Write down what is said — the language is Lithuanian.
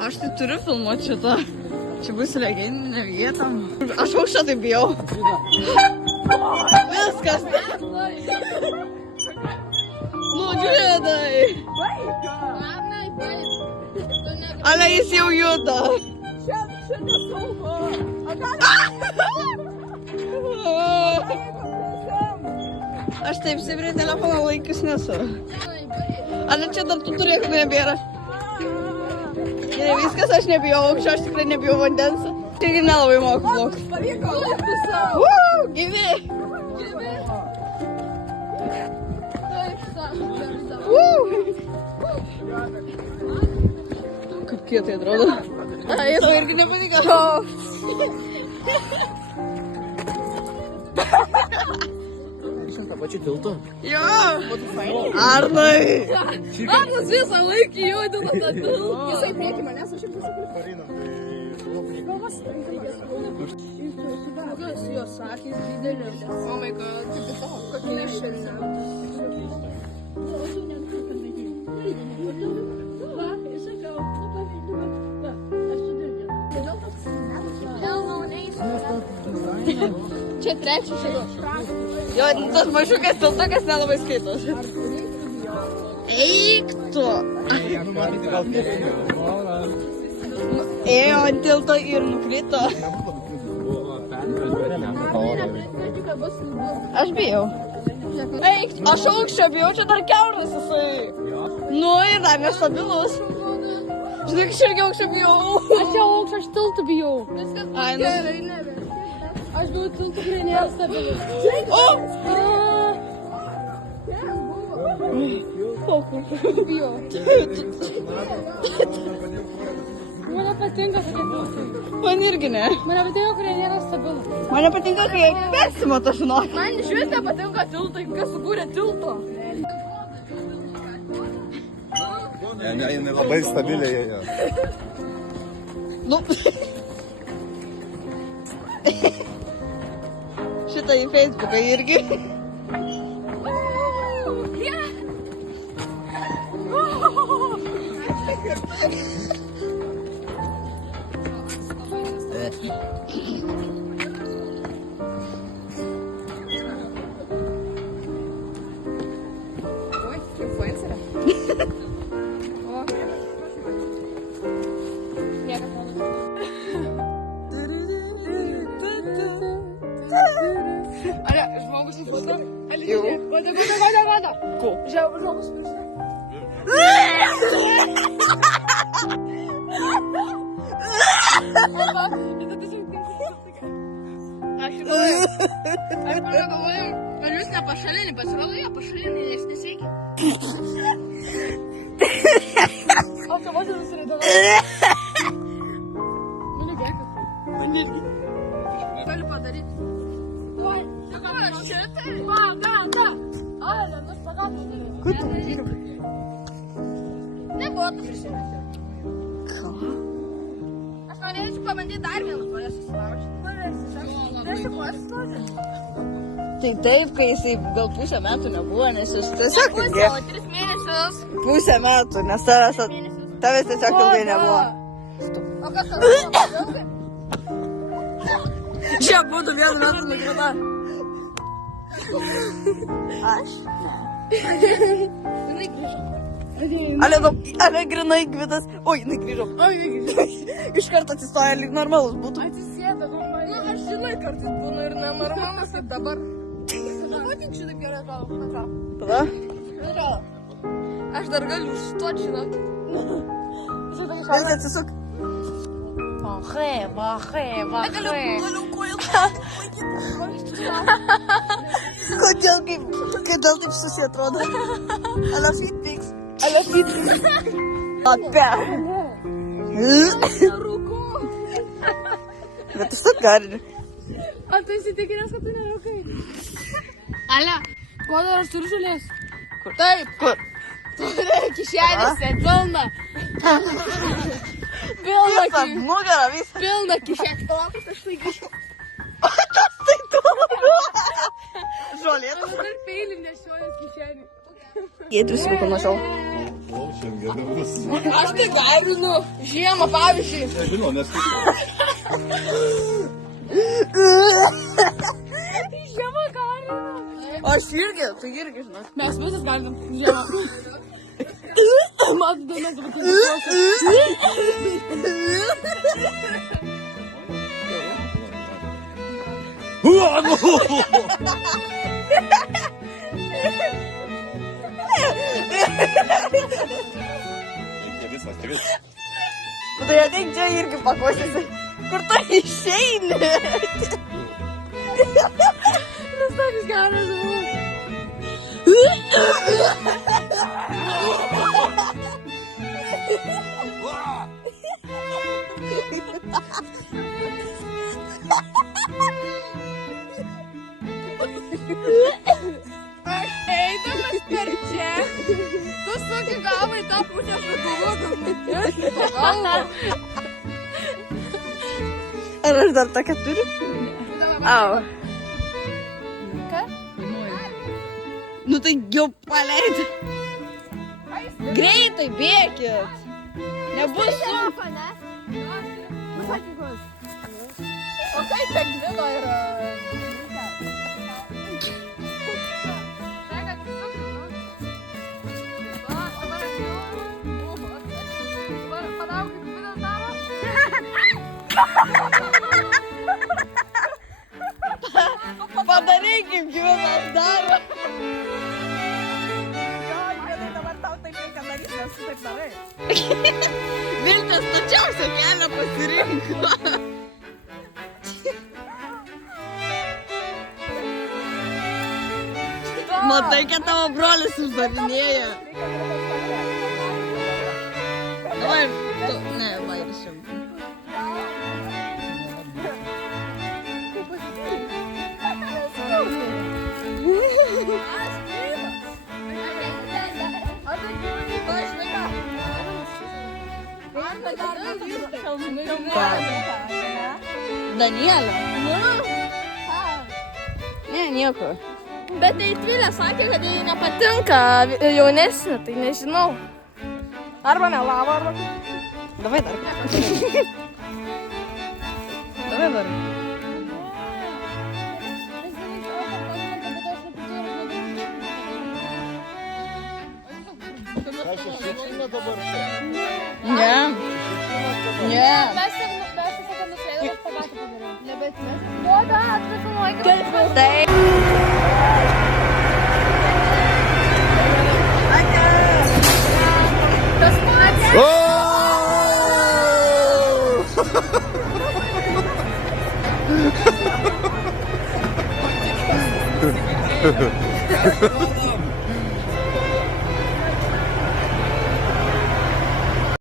Aš tai turiu filmuoti šitą. Čia bus legendinė vieta. Aš aukščio taip bijau. Viskas. Nu, žiūrėdai. Ale jis jau juda. Čia nesaugu. Aš taip stipriai telefoną laikus nesu. Ale čia dar tų turėkų nebėra. Gerai, viskas, aš nebijau aukščio, aš tikrai nebijau vandens. Taigi nelabai moku plaukti. Gyvi! Kaip kietai atrodo. Tau irgi nepatinka? Pačiu tiltu. Jo! Arnai! Arnas visą laikį judina tą tiltą. Visai prieki manęs, aš ir Kokios jos akys didelės. Oh my god, kaip to, kokia šiandien. Čia trečias šiandien. Jo, tas mažiukas tiltukas nelabai skaitos. Eik tu! Ėjo ant tilto ir nukrito. Aš bijau. Eik, aš aukščio bijau, čia dar kiauras jisai. Nu ir dar nestabilus. Žinok, aš irgi aukščio bijau. Aš jau aukščio, aš tiltų bijau. Ai, nu. Aš bijau tiltų, kurie nėra stabilus. O! Bijau. Man patinka tokie tiltai. Man irgi ne. Man patinka, kurie nėra stabilus. Man nepatinka, kai jie persimata, žinok. Man iš vis nepatinka tiltai, kas sukūrė tilto. Jinai labai stabiliai ėjo. Nu. Šitą į Facebooką irgi. Oi, influencerė. Ale, žmogus įfūsta. Jau. Vada. Ko? Žmogus įfūsta. Aš galvoju, ar jūs nepašalinį, pasirodo, jie pašalinį, nes nesveikia. O čia vos ir nusireidavo. Nu, nebėga. Man irgi. Galiu padaryti. Oi, dabar aš šitai. Da. Ale, nuspagatas daryti. Kur tu važiuoji? Nebuvo tu prisimėti. Ką? Aš norėčiau pabandyti dar vieną koją susilaužyti. Tai taip, kai jisai gal pusę metų nebuvo, nes jis tiesiog Pusę, ilgai. o 3 mėnesius. Pusę metų, nes tavęs tiesiog ilgai nebuvo. O kas tau buvo? Čia būtų vienu metu nukrita. Aš? Jinai grįžo. Ale grinai Gvidas. Oi, jinai grįžo. Iš karto atsistoja, lyg normalus būtų. Atsisėda, nu aš žinai, kartais būna ir nenormalus, kaip dabar. Matyk šitą gerai atrodo. Tada? Aš dar galiu užstoti, žinok. Jis atsisuk. Galiu kojų. Kodėl taip susiję atrodo? Ale fit pics. Apie. Nerūkau. Bet užtat gali. O tu įsitikinęs, kad tu nerūkai? Ale, ko dar aš turiu žolės? Kur? Taip. Kur? Turi kišenėse, pilna. Pilna Visą nugarą, visą. Pilna kišenė. Palaukit, aš tai grįžtu. Tas tai toliau. Žolė. Aš dar peilį nešioju kišenį. Giedrius jau pamačiau. Šiandienos. Aš tai gaivinu žiemą, pavyzdžiui. Nežinau, nes Žiemą gaivinu. Aš irgi, tu irgi, žinok. Mes visas galim žiemą. Man dainas dabar tai visas, tai visas. Tai ateik čia irgi pakosysi. Kur tu išeini? Nes toks geras buvo. Aš eidamas per čia, tu suki galvą į tą pusę, aš pagalvoju, Ar aš dar tokią turiu? Au. Ką? Nu tai jau paleidai. Greitai bėkit. Nebus sunku. O kaip pengvino yra? Padarai kaip gyvūnas daro. Viltės tačiausią kelią pasirinko. Matai, kad tavo brolis uždavinėja. Davai, tu, ne, vairis čia. Daniela? Ne, nieko. Bet tai Tvilė sakė, kad jai nepatinka jaunesnė, tai nežinau. Arba melavo, arba... Davai dar. Davai dar. Aš išsičinu dabar čia. Ne. Ne. Mes tiesiog nusėdėm pagatą padarėm. Ne, bet mes... Duoda, atpilnuoja. Taip. Tas pats. Oh!